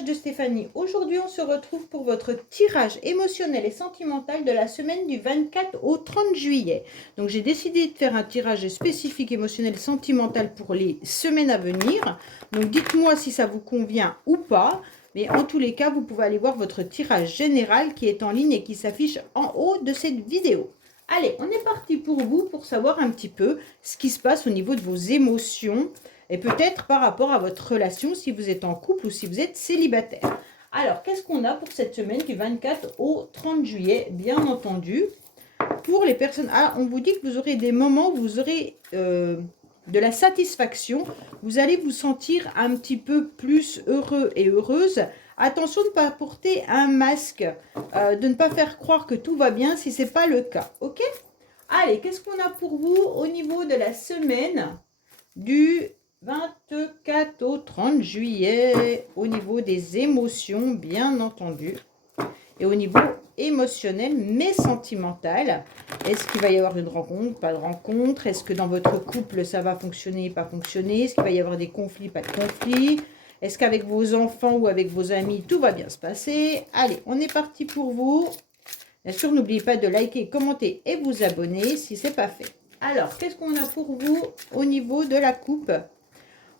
tirage de Stéphanie. Aujourd'hui, on se retrouve pour votre tirage émotionnel et sentimental de la semaine du 24 au 30 juillet. Donc, j'ai décidé de faire un tirage spécifique émotionnel et sentimental pour les semaines à venir. Donc, dites-moi si ça vous convient ou pas. Mais en tous les cas, vous pouvez aller voir votre tirage général qui est en ligne et qui s'affiche en haut de cette vidéo. Allez, on est parti pour vous pour savoir un petit peu ce qui se passe au niveau de vos émotions et peut-être par rapport à votre relation si vous êtes en couple ou si vous êtes célibataire. Alors, qu'est-ce qu'on a pour cette semaine du 24 au 30 juillet? Bien entendu, pour les personnes... Ah, on vous dit que vous aurez des moments où vous aurez de la satisfaction. Vous allez vous sentir un petit peu plus heureux et heureuse. Attention de ne pas porter un masque, de ne pas faire croire que tout va bien si ce n'est pas le cas. Ok? Allez, qu'est-ce qu'on a pour vous au niveau de la semaine du 24 au 30 juillet, au niveau des émotions, bien entendu, et au niveau émotionnel, mais sentimental. Est-ce qu'il va y avoir une rencontre, pas de rencontre? Est-ce que dans votre couple, ça va fonctionner, pas fonctionner? Est-ce qu'il va y avoir des conflits, pas de conflits? Est-ce qu'avec vos enfants ou avec vos amis, tout va bien se passer? Allez, on est parti pour vous. Bien sûr, n'oubliez pas de liker, commenter et vous abonner si ce n'est pas fait. Alors, qu'est-ce qu'on a pour vous au niveau de la coupe?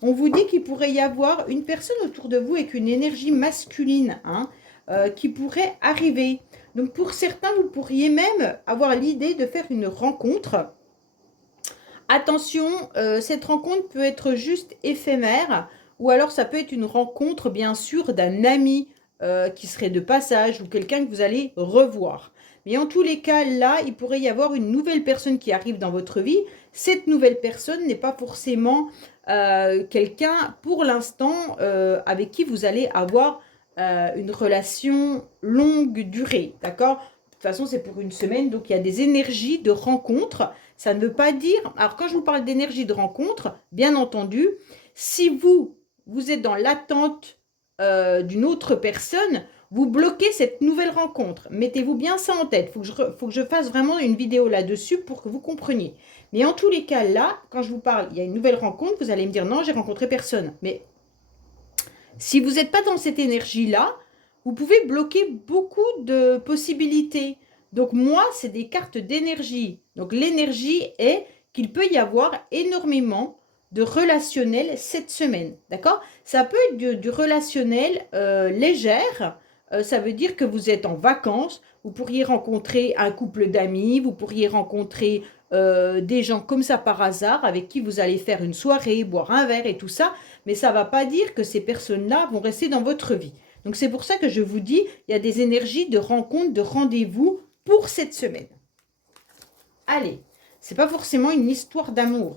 On vous dit qu'il pourrait y avoir une personne autour de vous avec une énergie masculine qui pourrait arriver. Donc, pour certains, vous pourriez même avoir l'idée de faire une rencontre. Attention, cette rencontre peut être juste éphémère ou alors ça peut être une rencontre, bien sûr, d'un ami qui serait de passage ou quelqu'un que vous allez revoir. Mais en tous les cas, là, il pourrait y avoir une nouvelle personne qui arrive dans votre vie. Cette nouvelle personne n'est pas forcément quelqu'un, pour l'instant, avec qui vous allez avoir une relation longue durée, d'accord? De toute façon, c'est pour une semaine, donc il y a des énergies de rencontre. Ça ne veut pas dire... Alors, quand je vous parle d'énergie de rencontre, bien entendu, si vous êtes dans l'attente d'une autre personne, vous bloquez cette nouvelle rencontre. Mettez-vous bien ça en tête. Il faut que je fasse vraiment une vidéo là-dessus pour que vous compreniez. Mais en tous les cas, là, quand je vous parle, il y a une nouvelle rencontre, vous allez me dire non, j'ai rencontré personne. Mais si vous n'êtes pas dans cette énergie-là, vous pouvez bloquer beaucoup de possibilités. Donc moi, c'est des cartes d'énergie. Donc l'énergie est qu'il peut y avoir énormément de relationnel cette semaine. D'accord? Ça peut être du relationnel légère. Ça veut dire que vous êtes en vacances. Vous pourriez rencontrer un couple d'amis. Vous pourriez rencontrer des gens comme ça par hasard avec qui vous allez faire une soirée, boire un verre et tout ça. Mais ça ne va pas dire que ces personnes-là vont rester dans votre vie. Donc c'est pour ça que je vous dis, il y a des énergies de rencontre, de rendez-vous pour cette semaine. Allez, c'est pas forcément une histoire d'amour.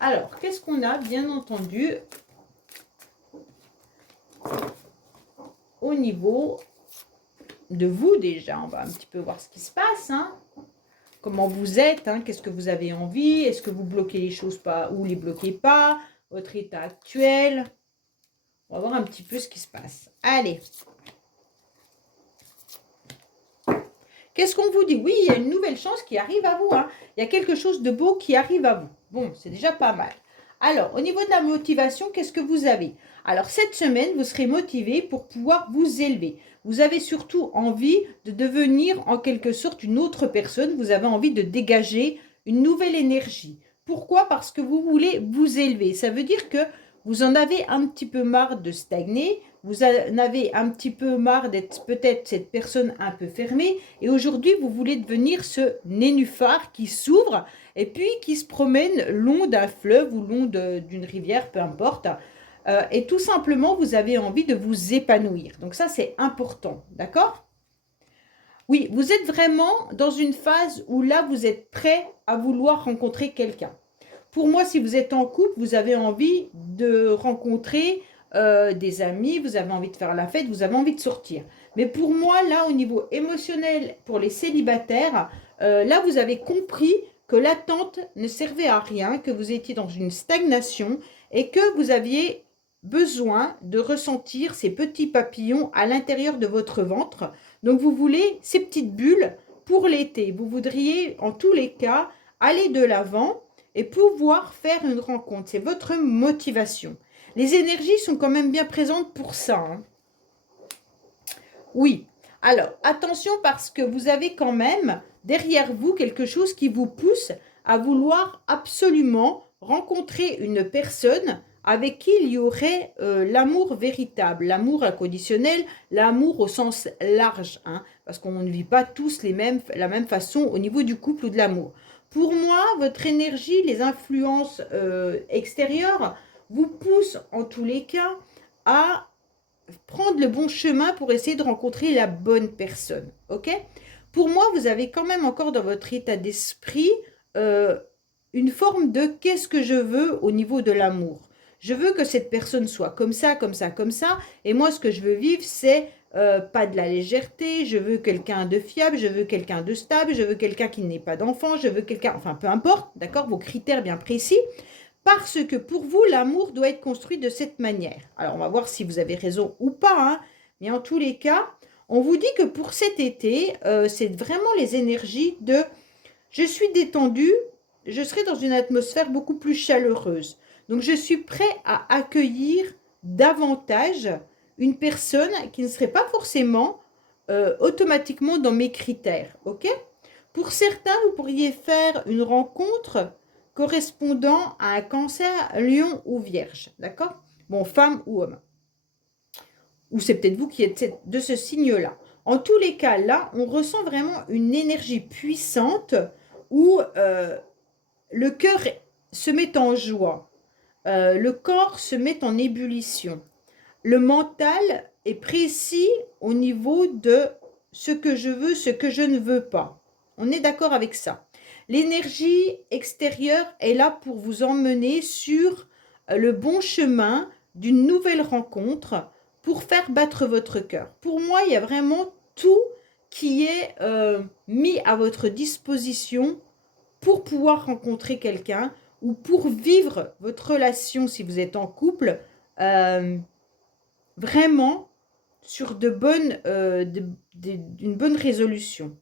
Alors, qu'est-ce qu'on a, bien entendu, au niveau de vous déjà? On va un petit peu voir ce qui se passe. Comment vous êtes, qu'est-ce que vous avez envie? Est-ce que vous bloquez les choses pas ou les bloquez pas? Votre état actuel. On va voir un petit peu ce qui se passe. Allez. Qu'est-ce qu'on vous dit? Oui, il y a une nouvelle chance qui arrive à vous. Il y a quelque chose de beau qui arrive à vous. Bon, c'est déjà pas mal. Alors, au niveau de la motivation, qu'est-ce que vous avez? Alors, cette semaine, vous serez motivé pour pouvoir vous élever. Vous avez surtout envie de devenir en quelque sorte une autre personne. Vous avez envie de dégager une nouvelle énergie. Pourquoi? Parce que vous voulez vous élever. Ça veut dire que vous en avez un petit peu marre de stagner. Vous en avez un petit peu marre d'être peut-être cette personne un peu fermée. Et aujourd'hui, vous voulez devenir ce nénuphar qui s'ouvre et puis qui se promène long d'un fleuve ou long d'une rivière, peu importe. Et tout simplement, vous avez envie de vous épanouir. Donc ça, c'est important, d'accord? Oui, vous êtes vraiment dans une phase où là, vous êtes prêt à vouloir rencontrer quelqu'un. Pour moi, si vous êtes en couple, vous avez envie de rencontrer des amis, vous avez envie de faire la fête, vous avez envie de sortir. Mais pour moi, là, au niveau émotionnel, pour les célibataires, là, vous avez compris que l'attente ne servait à rien, que vous étiez dans une stagnation et que vous aviez besoin de ressentir ces petits papillons à l'intérieur de votre ventre. Donc, vous voulez ces petites bulles pour l'été. Vous voudriez, en tous les cas, aller de l'avant et pouvoir faire une rencontre. C'est votre motivation. Les énergies sont quand même bien présentes pour ça, hein. Oui. Alors, attention parce que vous avez quand même derrière vous quelque chose qui vous pousse à vouloir absolument rencontrer une personne avec qui il y aurait l'amour véritable, l'amour inconditionnel, l'amour au sens large, hein, parce qu'on ne vit pas tous la même façon au niveau du couple ou de l'amour. Pour moi, votre énergie, les influences extérieures vous poussent en tous les cas à prendre le bon chemin pour essayer de rencontrer la bonne personne, ok? Pour moi, vous avez quand même encore dans votre état d'esprit euh, une forme de qu'est-ce que je veux au niveau de l'amour. Je veux que cette personne soit comme ça, comme ça, comme ça. Et moi, ce que je veux vivre, c'est pas de la légèreté. Je veux quelqu'un de fiable, je veux quelqu'un de stable, je veux quelqu'un qui n'ait pas d'enfant, je veux quelqu'un, enfin peu importe, d'accord, vos critères bien précis. Parce que pour vous, l'amour doit être construit de cette manière. Alors, on va voir si vous avez raison ou pas, hein. Mais en tous les cas, on vous dit que pour cet été, c'est vraiment les énergies de je suis détendue, je serai dans une atmosphère beaucoup plus chaleureuse. Donc, je suis prêt à accueillir davantage une personne qui ne serait pas forcément automatiquement dans mes critères. Ok? Pour certains, vous pourriez faire une rencontre correspondant à un cancer, lion ou vierge. D'accord? Bon, femme ou homme. Ou c'est peut-être vous qui êtes de ce signe-là. En tous les cas, là, on ressent vraiment une énergie puissante où le cœur se met en joie, le corps se met en ébullition. Le mental est précis au niveau de ce que je veux, ce que je ne veux pas. On est d'accord avec ça. L'énergie extérieure est là pour vous emmener sur le bon chemin d'une nouvelle rencontre pour faire battre votre cœur. Pour moi, il y a vraiment tout qui est mis à votre disposition pour pouvoir rencontrer quelqu'un ou pour vivre votre relation si vous êtes en couple vraiment sur d'une bonne résolution.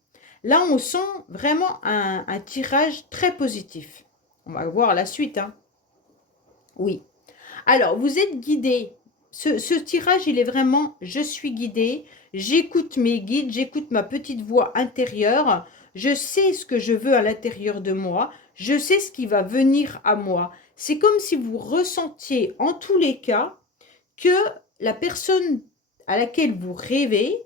Là, on sent vraiment un tirage très positif. On va voir la suite, hein. Oui. Alors, vous êtes guidé. Ce tirage, il est vraiment je suis guidé, j'écoute mes guides, j'écoute ma petite voix intérieure, je sais ce que je veux à l'intérieur de moi, je sais ce qui va venir à moi. C'est comme si vous ressentiez en tous les cas que la personne à laquelle vous rêvez,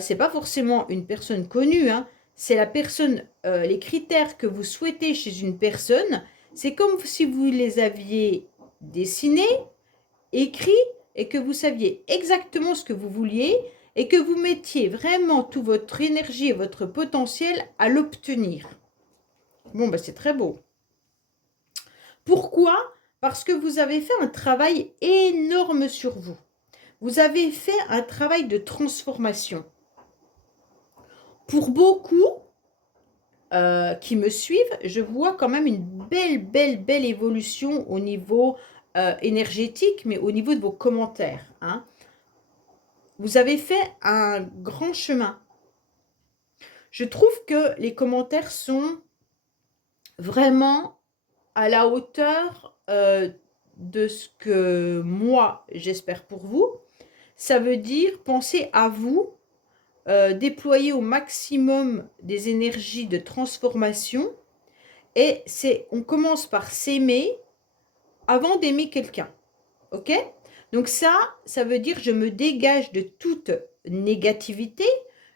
c'est pas forcément une personne connue, hein, c'est la personne, les critères que vous souhaitez chez une personne, c'est comme si vous les aviez dessinés, écrits, et que vous saviez exactement ce que vous vouliez, et que vous mettiez vraiment toute votre énergie et votre potentiel à l'obtenir. Bon, ben c'est très beau. Pourquoi? Parce que vous avez fait un travail énorme sur vous. Vous avez fait un travail de transformation. Pour beaucoup qui me suivent, je vois quand même une belle évolution au niveau énergétique, mais au niveau de vos commentaires, hein. Vous avez fait un grand chemin. Je trouve que les commentaires sont vraiment à la hauteur de ce que moi, j'espère pour vous. Ça veut dire penser à vous, déployer au maximum des énergies de transformation. Et on commence par s'aimer avant d'aimer quelqu'un. Ok? Donc ça veut dire je me dégage de toute négativité,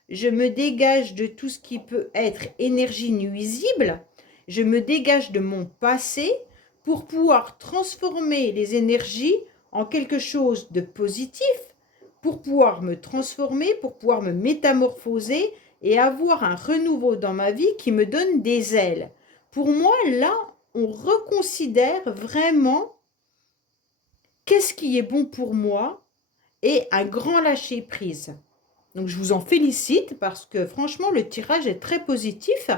je me dégage de tout ce qui peut être énergie nuisible, je me dégage de mon passé pour pouvoir transformer les énergies en quelque chose de positif, pour pouvoir me transformer, pour pouvoir me métamorphoser et avoir un renouveau dans ma vie qui me donne des ailes. Pour moi, là, on reconsidère vraiment qu'est-ce qui est bon pour moi et un grand lâcher-prise. Donc, je vous en félicite parce que franchement, le tirage est très positif.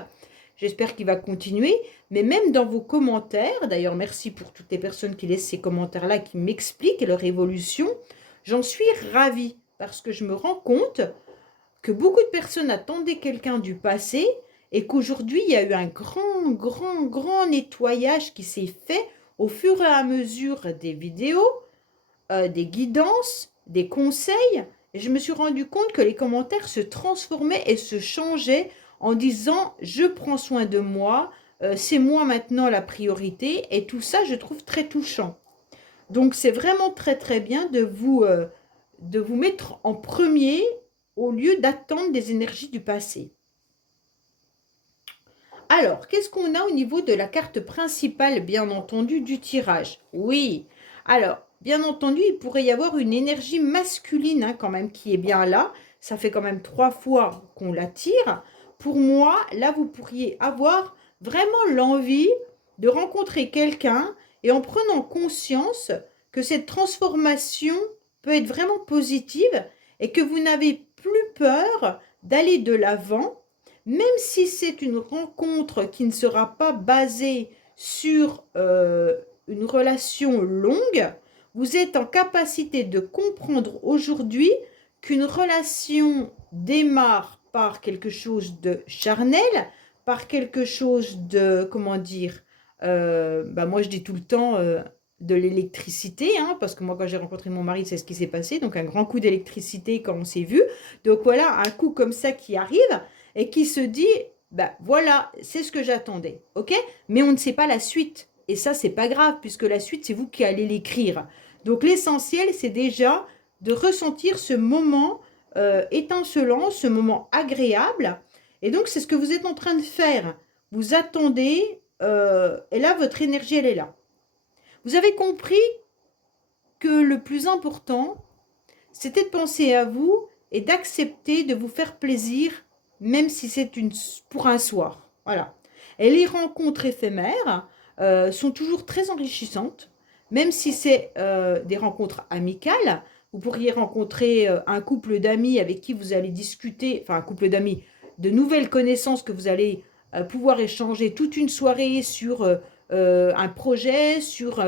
J'espère qu'il va continuer. Mais même dans vos commentaires, d'ailleurs, merci pour toutes les personnes qui laissent ces commentaires-là, qui m'expliquent leur évolution. J'en suis ravie parce que je me rends compte que beaucoup de personnes attendaient quelqu'un du passé et qu'aujourd'hui, il y a eu un grand nettoyage qui s'est fait au fur et à mesure des vidéos, des guidances, des conseils. Et je me suis rendu compte que les commentaires se transformaient et se changeaient en disant je prends soin de moi, c'est moi maintenant la priorité. Et tout ça, je trouve très touchant. Donc, c'est vraiment très très bien de vous mettre en premier au lieu d'attendre des énergies du passé. Alors, qu'est-ce qu'on a au niveau de la carte principale, bien entendu, du tirage? Oui, alors, bien entendu, il pourrait y avoir une énergie masculine hein, quand même qui est bien là. Ça fait quand même 3 fois qu'on la tire. Pour moi, là, vous pourriez avoir vraiment l'envie de rencontrer quelqu'un et en prenant conscience que cette transformation peut être vraiment positive et que vous n'avez plus peur d'aller de l'avant même si c'est une rencontre qui ne sera pas basée sur une relation longue, vous êtes en capacité de comprendre aujourd'hui qu'une relation démarre par quelque chose de charnel, par quelque chose de, comment dire, moi je dis tout le temps de l'électricité, hein, parce que moi quand j'ai rencontré mon mari, c'est ce qui s'est passé, donc un grand coup d'électricité quand on s'est vu. Donc voilà, un coup comme ça qui arrive et qui se dit, bah voilà, c'est ce que j'attendais, ok? Mais on ne sait pas la suite. Et ça, c'est pas grave, puisque la suite, c'est vous qui allez l'écrire. Donc l'essentiel, c'est déjà de ressentir ce moment étincelant, ce moment agréable. Et donc, c'est ce que vous êtes en train de faire. Vous attendez, et là, votre énergie, elle est là. Vous avez compris que le plus important, c'était de penser à vous et d'accepter de vous faire plaisir, même si c'est pour un soir. Voilà. Et les rencontres éphémères sont toujours très enrichissantes, même si c'est des rencontres amicales. Vous pourriez rencontrer un couple d'amis avec qui vous allez discuter, enfin un couple d'amis, de nouvelles connaissances que vous allez pouvoir échanger toute une soirée sur un projet, sur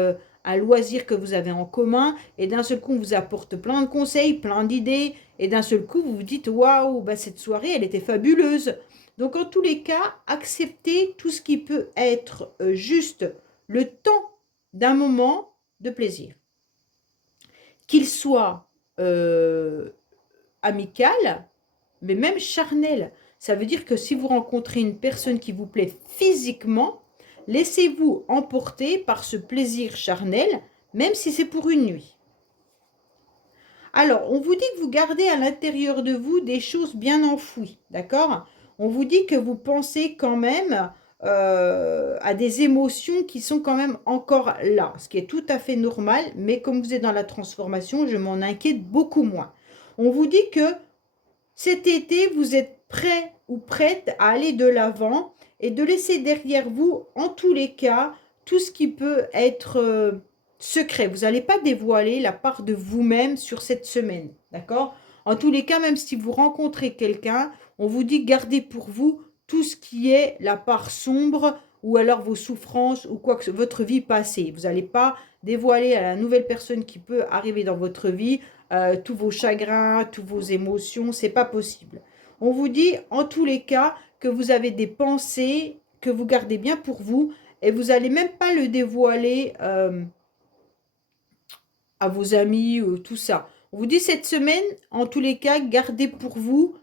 un loisir que vous avez en commun, et d'un seul coup, on vous apporte plein de conseils, plein d'idées, et d'un seul coup, vous vous dites, waouh, bah, cette soirée, elle était fabuleuse. Donc, en tous les cas, acceptez tout ce qui peut être juste le temps d'un moment de plaisir. Qu'il soit amical, mais même charnel. Ça veut dire que si vous rencontrez une personne qui vous plaît physiquement, laissez-vous emporter par ce plaisir charnel, même si c'est pour une nuit. Alors, on vous dit que vous gardez à l'intérieur de vous des choses bien enfouies, d'accord? On vous dit que vous pensez quand même à des émotions qui sont quand même encore là, ce qui est tout à fait normal, mais comme vous êtes dans la transformation, je m'en inquiète beaucoup moins. On vous dit que cet été, vous êtes prêt ou prête à aller de l'avant et de laisser derrière vous, en tous les cas, tout ce qui peut être secret. Vous n'allez pas dévoiler la part de vous-même sur cette semaine, d'accord? En tous les cas, même si vous rencontrez quelqu'un, on vous dit gardez pour vous tout ce qui est la part sombre ou alors vos souffrances ou quoi que votre vie passée. Vous n'allez pas dévoiler à la nouvelle personne qui peut arriver dans votre vie tous vos chagrins, toutes vos émotions, c'est pas possible. On vous dit en tous les cas que vous avez des pensées que vous gardez bien pour vous et vous n'allez même pas le dévoiler à vos amis ou tout ça. On vous dit cette semaine, en tous les cas, gardez pour vous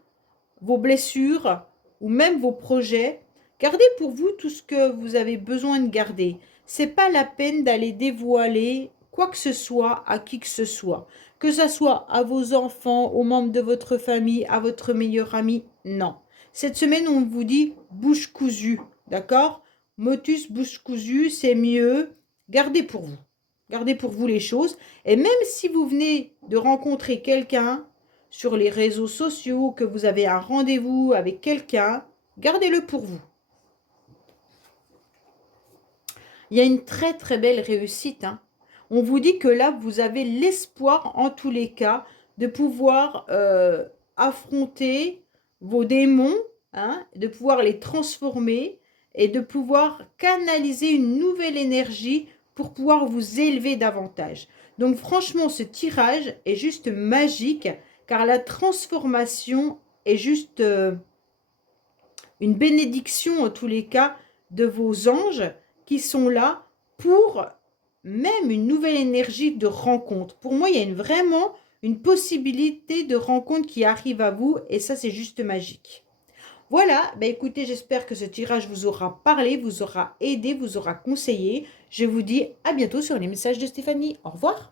vos blessures ou même vos projets. Gardez pour vous tout ce que vous avez besoin de garder. C'est pas la peine d'aller dévoiler quoi que ce soit à qui que ce soit. Que ce soit à vos enfants, aux membres de votre famille, à votre meilleur ami. Non. Cette semaine, on vous dit bouche cousue. D'accord? Motus bouche cousue, c'est mieux. Gardez pour vous. Gardez pour vous les choses. Et même si vous venez de rencontrer quelqu'un sur les réseaux sociaux, que vous avez un rendez-vous avec quelqu'un, gardez-le pour vous. Il y a une très très belle réussite. Hein. On vous dit que là, vous avez l'espoir, en tous les cas, de pouvoir affronter vos démons, hein, de pouvoir les transformer et de pouvoir canaliser une nouvelle énergie pour pouvoir vous élever davantage. Donc franchement, ce tirage est juste magique car la transformation est juste une bénédiction en tous les cas de vos anges qui sont là pour même une nouvelle énergie de rencontre. Pour moi, il y a vraiment une possibilité de rencontre qui arrive à vous et ça, c'est juste magique. Voilà, bah écoutez, j'espère que ce tirage vous aura parlé, vous aura aidé, vous aura conseillé. Je vous dis à bientôt sur les messages de Stéphanie. Au revoir.